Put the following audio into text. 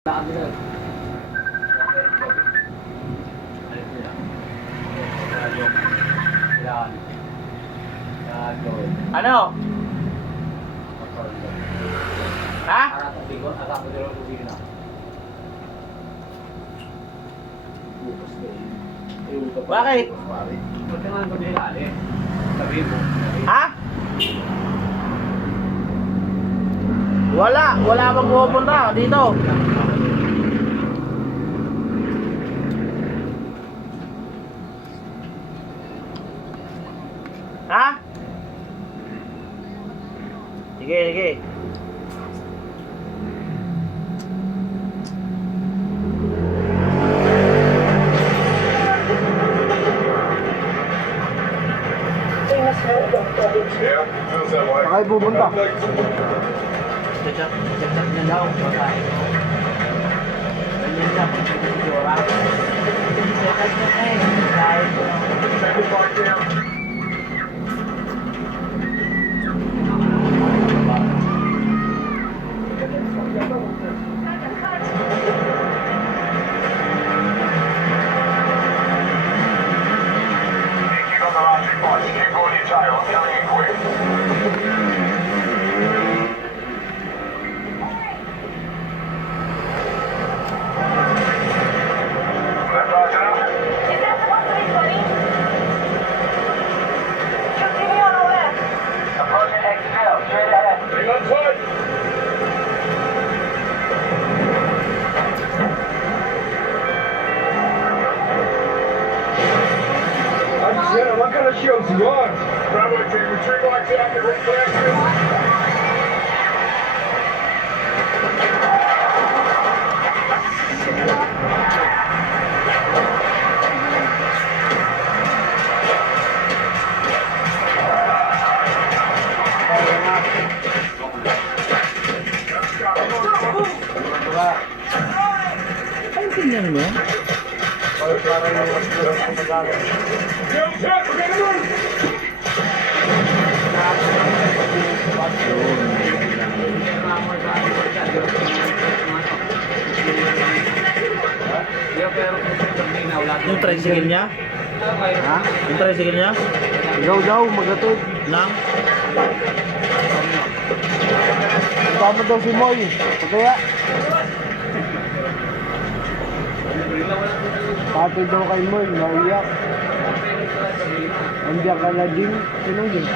Ano? Ha? Bakit? Ha? Wala bang pupunta dito? Ha? Sige. Saan kayo pupunta? Chat niya daw. Ganyan lang. Sigura. Chat niya eh. What kind of shields you want? Bravo team, retrieve lights active, reconnect. Ay, tingnan mo. Yung tricycle niya? Ha? Yung tricycle niya? Ikaw daw, magatid. Nang? Tama daw si Moy. Kaya? Pati daw kay Moy, nauyak. Andiyan ka na din. Sino din?